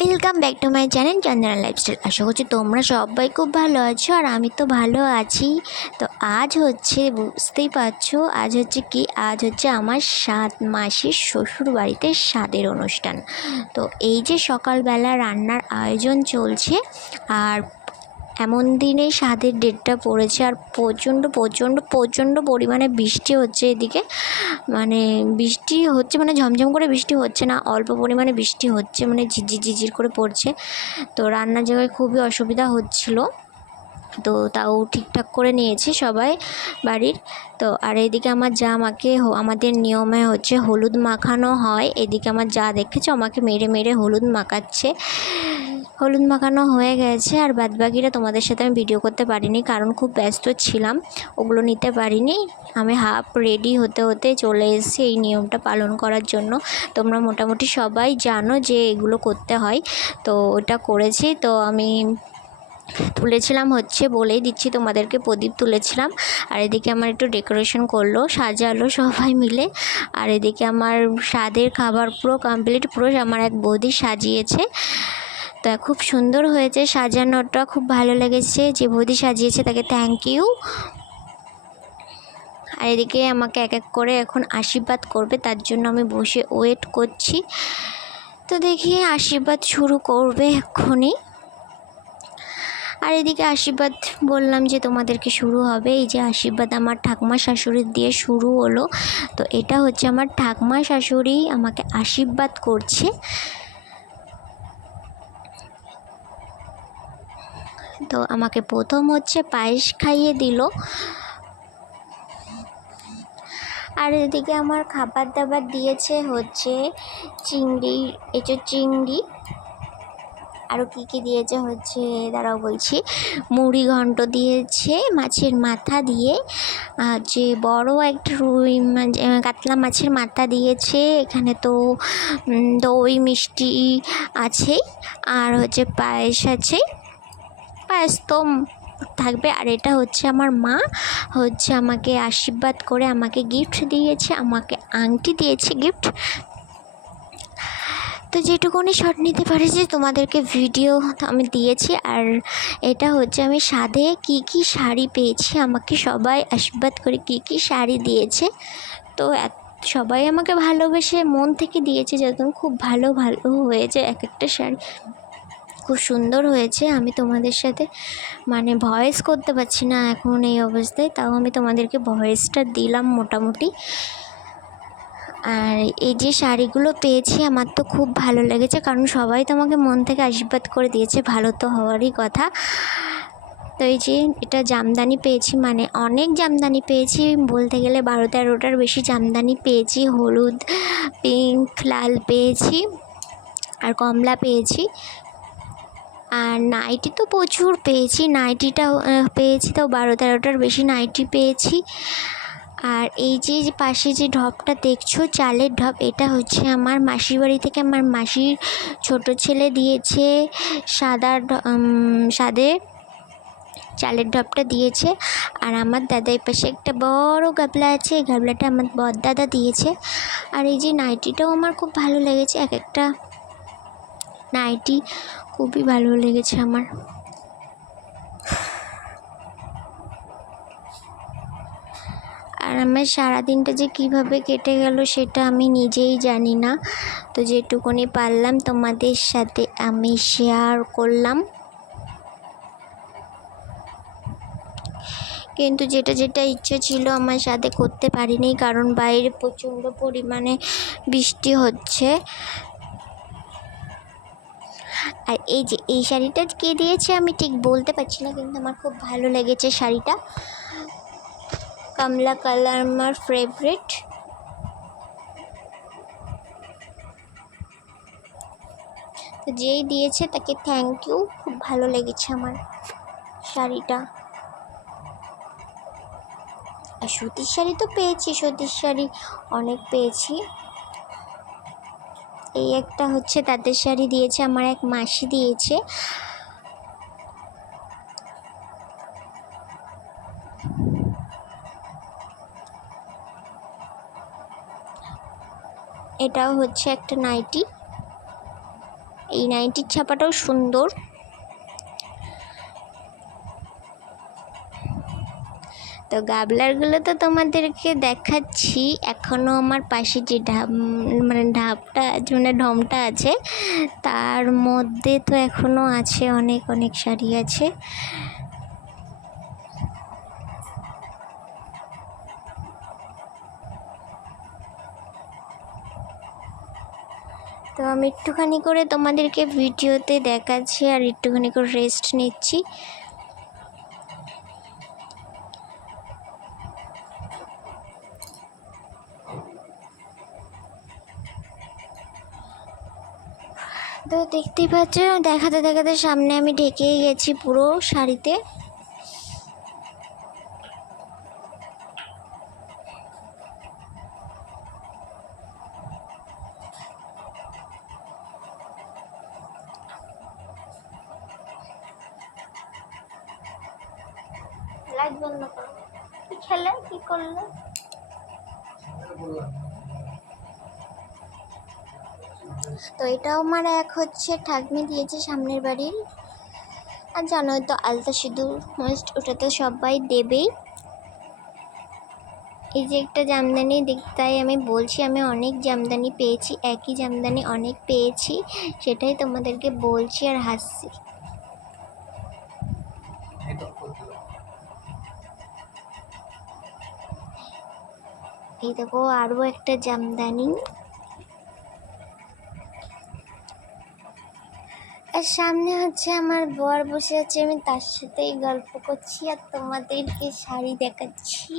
Welcome back to my channel Chandana lifestyle আশা করছি তোমরা সবাই খুব ভালো আছো আর আমি তো ভালো আছি। তো আজ হচ্ছে বুঝতেই পারছ, আজ হচ্ছে কি? আজ হচ্ছে আমার সাত মাসের শ্বশুর বাড়িতে স্বাদের অনুষ্ঠান। তো এই যে সকালবেলা রান্নার আয়োজন চলছে, আর এমন দিনে স্বাদের ডেটটা পড়েছে আর প্রচণ্ড প্রচণ্ড প্রচণ্ড পরিমাণে বৃষ্টি হচ্ছে এদিকে। মানে বৃষ্টি হচ্ছে মানে ঝমঝম করে বৃষ্টি হচ্ছে না, অল্প পরিমাণে বৃষ্টি হচ্ছে মানে ঝিরঝির ঝিরঝির করে পড়ছে। তো রান্নার জায়গায় খুবই অসুবিধা হচ্ছিল। তো তাও ঠিকঠাক করে নিয়েছে সবাই বাড়ির। তো আর এদিকে আমার যা আমাকে আমাদের নিয়মে হচ্ছে হলুদ মাখানো হয়। এদিকে আমার যা দেখেছে, আমাকে মেরে মেরে হলুদ মাখাচ্ছে। হলুদ মাখানো হয়ে গেছে আর বাদবাকিটা তোমাদের সাথে আমি ভিডিও করতে পারিনি, কারণ খুব ব্যস্ত ছিলাম, ওগুলো নিতে পারিনি। আমি হাফ রেডি হতে হতে চলে এসেছি এই নিয়মটা পালন করার জন্য। তোমরা মোটামুটি সবাই জানো যে এগুলো করতে হয়, তো ওটা করেছি। তো আমি তুলেছিলাম হচ্ছে বলেই দিচ্ছি তোমাদেরকে, প্রদীপ তুলেছিলাম। আর এদিকে আমার একটু ডেকোরেশন করল, সাজালো সবাই মিলে। আর এদিকে আমার স্বাদের খাবার পুরো কমপ্লিট পুরো আমার এক বৌদি সাজিয়েছে। তো খুব সুন্দর হয়েছে, সাজানোটা খুব ভালো লেগেছে, যে বৌদি সাজিয়েছে তাকে থ্যাংক ইউ আর এদিকে আমাকে এক এক করে এখন আশীর্বাদ করবে, তার জন্য আমি বসে ওয়েট করছি। তো দেখি আশীর্বাদ শুরু করবে এক্ষুনি। আর এদিকে আশীর্বাদ বললাম যে তোমাদেরকে শুরু হবে, এই যে আশীর্বাদ আমার ঠাকুমা শাশুড়ির দিয়ে শুরু হলো। তো এটা হচ্ছে আমার ঠাকুমা শাশুড়ি আমাকে আশীর্বাদ করছে। তো আমাকে প্রথম হচ্ছে পায়েস খাইয়ে দিল। আর এদিকে আমার খাবার দাবার দিয়েছে হচ্ছে চিংড়ি এঁচো চিংড়ি। আরও কী কী দিয়েছে হচ্ছে, দাঁড়াও বলছি। মুড়ি ঘন্ট দিয়েছে, মাছের মাথা দিয়ে। আর যে বড় একটা রুই কাতলা মাছের মাথা দিয়েছে। এখানে তো দই মিষ্টি আছেই। আর হচ্ছে পায়েস আছে। পায়েস তো থাকবে। আর এটা হচ্ছে আমার মা। হচ্ছে আমাকে আশীর্বাদ করে আমাকে গিফট দিয়েছে, আমাকে আংটি দিয়েছে গিফট তো যেটুকুনি শট নিতে পারেছি, তোমাদেরকে ভিডিও আমি দিয়েছি। আর এটা হচ্ছে আমি সাধে কি কি শাড়ি পেয়েছি, আমাকে সবাই আশীর্বাদ করে কি কি শাড়ি দিয়েছে। তো সবাই আমাকে ভালোবেসে মন থেকে দিয়েছে যখন খুব ভালো ভালো হয়েছে এক একটা শাড়ি। খুব সুন্দর হয়েছে। আমি তোমাদের সাথে মানে ভয়েস করতে পারছি না এখন এই অবস্থায়। তাও আমি তোমাদেরকে ভয়েসটা দিলাম মোটামুটি। আর এই যে শাড়িগুলো পেয়েছি, আমার তো খুব ভালো লেগেছে। কারণ সবাই তো আমাকে মন থেকে আশীর্বাদ করে দিয়েছে, ভালো তো হওয়ারই কথা। তো এই যে এটা জামদানি পেয়েছি মানে অনেক জামদানি পেয়েছি। বলতে গেলে বারো তেরোটার বেশি জামদানি পেয়েছি। হলুদ পিঙ্ক লাল পেয়েছি। আর কমলা পেয়েছি। আর নাইটি তো প্রচুর পেয়েছি। নাইটিটাও আহ, পেয়েছি তো বারো তেরোটার বেশি নাইটি পেয়েছি। আর এই যে পাশে যে ঢপটা দেখছ চালের ঢপ এটা হচ্ছে আমার মাসির বাড়ি থেকে আমার মাসির ছোট ছেলে দিয়েছে সাদা সাদের চালের ঢপটা দিয়েছে। আর আমার দাদা এই পাশে একটা বড় গাবলা আছে এই গাবলাটা আমার বড়দাদা দিয়েছে। আর এই যে নাইটিটাও আমার খুব ভালো লেগেছে এক একটা নাইটি, খুবই ভালো লেগেছে আমার। আর আমার সারাদিনটা যে কীভাবে কেটে গেল সেটা আমি নিজেই জানি না। তো যেটুকুনি পারলাম তোমাদের সাথে আমি শেয়ার করলাম। কিন্তু যেটা যেটা ইচ্ছে ছিল আমার সাথে করতে পারিনি, কারণ বাইরে প্রচণ্ড পরিমাণে বৃষ্টি হচ্ছে। আর এই যে, এই শাড়িটা কে দিয়েছে আমি ঠিক বলতে পারছি না, কিন্তু আমার খুব ভালো লেগেছে শাড়িটা। কমলা কালার আমার ফেভারিট তো যেই দিয়েছে তাকে থ্যাংক ইউ খুব ভালো লেগেছে আমার শাড়িটা। আর সুতির শাড়ি তো পেয়েছি সুতির শাড়ি অনেক পেয়েছি। এই একটা হচ্ছে তাঁতের শাড়ি দিয়েছে, আমার এক মাসি দিয়েছে। এটাও হচ্ছে একটা নাইটি। এই নাইটির ছাপাটাও সুন্দর। তো গাবলারগুলো তো তোমাদেরকে দেখাচ্ছি। এখনও আমার পাশে যে ঢাপ মানে ঢাপটা মানে ঢমটা আছে, তার মধ্যে তো এখনও আছে অনেক অনেক শাড়ি আছে। তো আমি একটুখানি করে তোমাদেরকে ভিডিওতে দেখাচ্ছি আর একটুখানি করে রেস্ট নিচ্ছি। তো দেখতেই পাচ্ছ দেখাতে দেখাতে সামনে আমি ঢেকেই গেছি পুরো শাড়িতে। খেলে? কি করলে? তো এটাও আমার এক হচ্ছে, ঠাকমি দিয়েছে সামনের বাড়ির। আর জানোই তো, আলতা সিঁদুর মোস্ট ওটা তো সবাই দেবেই। এই যে একটা জামদানি তাই আমি বলছি, আমি অনেক জামদানি পেয়েছি, একই জামদানি অনেক পেয়েছি, সেটাই তোমাদেরকে বলছি আর হাসছি। এই দেখো আরও একটা জামদানি। আর সামনে হচ্ছে আমার বর বসে আছে, আমি তার সাথেই গল্প করছি আর তোমাদেরকে শাড়ি দেখাচ্ছি।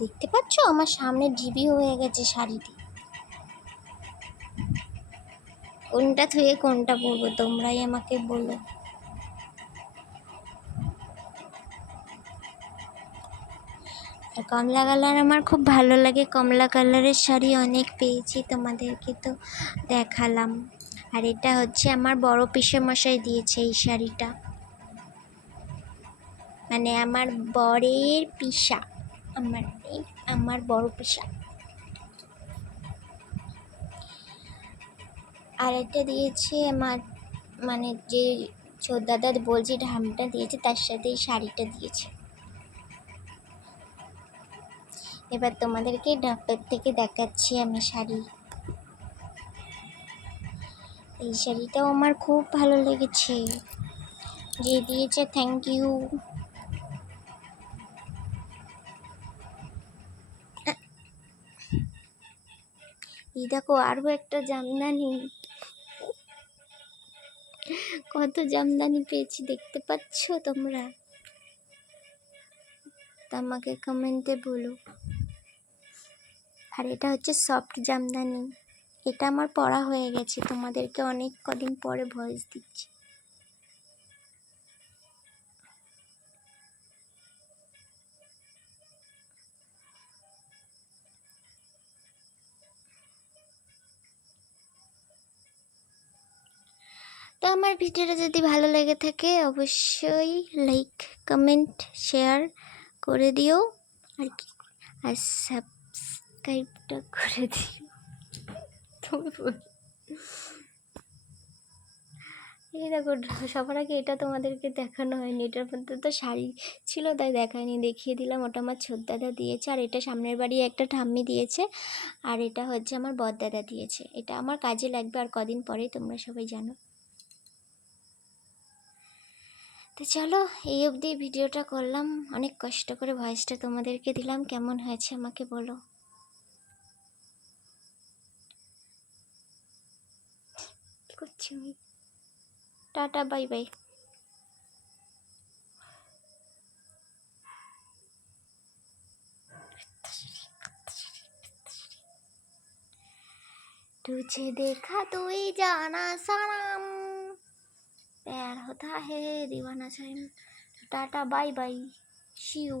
দেখতে পাচ্ছ? আমার সামনে ডিবি হয়ে গেছে শাড়িটি। কোনটা থুয়ে কোনটা পরবো তোমরাই আমাকে বলো। কমলা কালার আমার খুব ভালো লাগে। কমলা কালারের শাড়ি অনেক পেয়েছি তোমাদেরকে তো দেখালাম। আর এটা হচ্ছে আমার বড় মশাই দিয়েছে এই শাড়িটা। মানে আমার বরের পিসা। আমার আমার বড় পিসা। আর এটা দিয়েছে আমার মানে যে ছোট দাদা বলছি ঢামটা দিয়েছে, তার সাথে এই শাড়িটা দিয়েছে। এবার তোমাদেরকে ডাক্তার থেকে দেখাচ্ছি আমি শাড়ি। এই শাড়িটাও আমার খুব ভালো লেগেছে। যে দিয়েছে থ্যাংক ইউ এই দেখো আরও একটা জামদানি। কত জামদানি পেয়েছি, দেখতে পাচ্ছ তোমরা? আমাকে কমেন্টে বলো। আর এটা হচ্ছে সফট জামদানি। এটা আমার পড়া হয়ে গেছে, তোমাদেরকে অনেক কদিন পরে ভয়েস দিচ্ছি। তো আমার ভিডিওটা যদি ভালো লেগে থাকে, অবশ্যই লাইক কমেন্ট শেয়ার করে দিও। আর কি? আর সাবস্ক্রাইবটা করে দিও এই দেখো, সবার আগে এটা তোমাদেরকে দেখানো হয়নি। এটার মধ্যে তো শাড়ি ছিল, তাই দেখায়নি। দেখিয়ে দিলাম, ওটা আমার ছোট দাদা দিয়েছে, আর এটা সামনের বাড়ি একটা ঠাম্মি দিয়েছে, আর এটা হচ্ছে আমার বদদাদা দিয়েছে। এটা আমার কাজে লাগবে, আর কদিন পরেই তোমরা সবাই জানো। তো চলো, এই অবধি ভিডিওটা করলাম। অনেক কষ্ট করে ভয়েসটা তোমাদেরকে দিলাম। কেমন হয়েছে আমাকে বলো। কি করছি আমি টাটা বাই বাই तुझे देखा तो ही जाना सनम प्यार होता है दीवाना चाहिए tata bye bye see you